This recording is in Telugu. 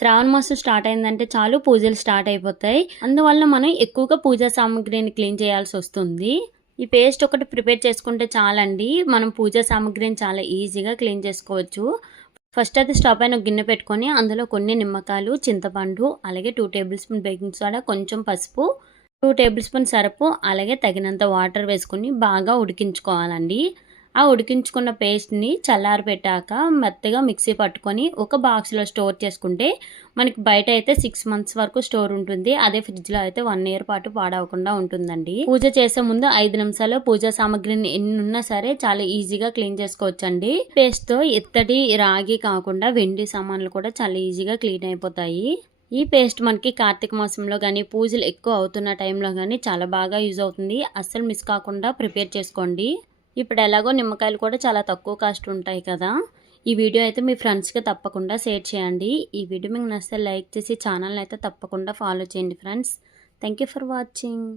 శ్రావణ మాసం స్టార్ట్ అయిందంటే చాలు పూజలు స్టార్ట్ అయిపోతాయి. అందువల్ల మనం ఎక్కువగా పూజా సామాగ్రిని క్లీన్ చేయాల్సి వస్తుంది. ఈ పేస్ట్ ఒకటి ప్రిపేర్ చేసుకుంటే చాలండి. మనం పూజా సామాగ్రిని చాలా ఈజీగా క్లీన్ చేసుకోవచ్చు. ఫస్ట్ అయితే స్టవ్ పైన గిన్నె పెట్టుకొని అందులో కొన్ని నిమ్మకాయలు చింతపండు అలాగే two tablespoon baking soda కొంచెం పసుపు టూ టేబుల్ స్పూన్ సరుపు అలాగే తగినంత వాటర్ వేసుకొని బాగా ఉడికించుకోవాలండి. ఆ ఉడికించుకున్న పేస్ట్ని చల్లారి పెట్టాక మెత్తగా మిక్సీ పట్టుకొని ఒక బాక్స్లో స్టోర్ చేసుకుంటే మనకి బయట అయితే సిక్స్ మంత్స్ వరకు స్టోర్ ఉంటుంది. అదే ఫ్రిడ్జ్లో అయితే వన్ ఇయర్ పాటు పాడవకుండా ఉంటుందండి. పూజ చేసే ముందు ఐదు నిమిషాలు పూజా సామాగ్రిని ఎన్ని ఉన్నా సరే చాలా ఈజీగా క్లీన్ చేసుకోవచ్చండి. పేస్ట్తో ఇత్తడి రాగి కాకుండా వెండి సామాన్లు కూడా చాలా ఈజీగా క్లీన్ అయిపోతాయి. ఈ పేస్ట్ మనకి కార్తీక మాసంలో కానీ పూజలు ఎక్కువ అవుతున్న టైంలో కానీ చాలా బాగా యూజ్ అవుతుంది. అస్సలు మిస్ కాకుండా ప్రిపేర్ చేసుకోండి. ఇప్పుడు ఎలాగో నిమ్మకాయలు కూడా చాలా తక్కువ కాస్ట్ ఉంటాయి కదా. ఈ వీడియో అయితే మీ ఫ్రెండ్స్కి తప్పకుండా షేర్ చేయండి. ఈ వీడియో మీకు నచ్చితే లైక్ చేసి ఛానల్ని అయితే తప్పకుండా ఫాలో చేయండి friends. Thank you for watching.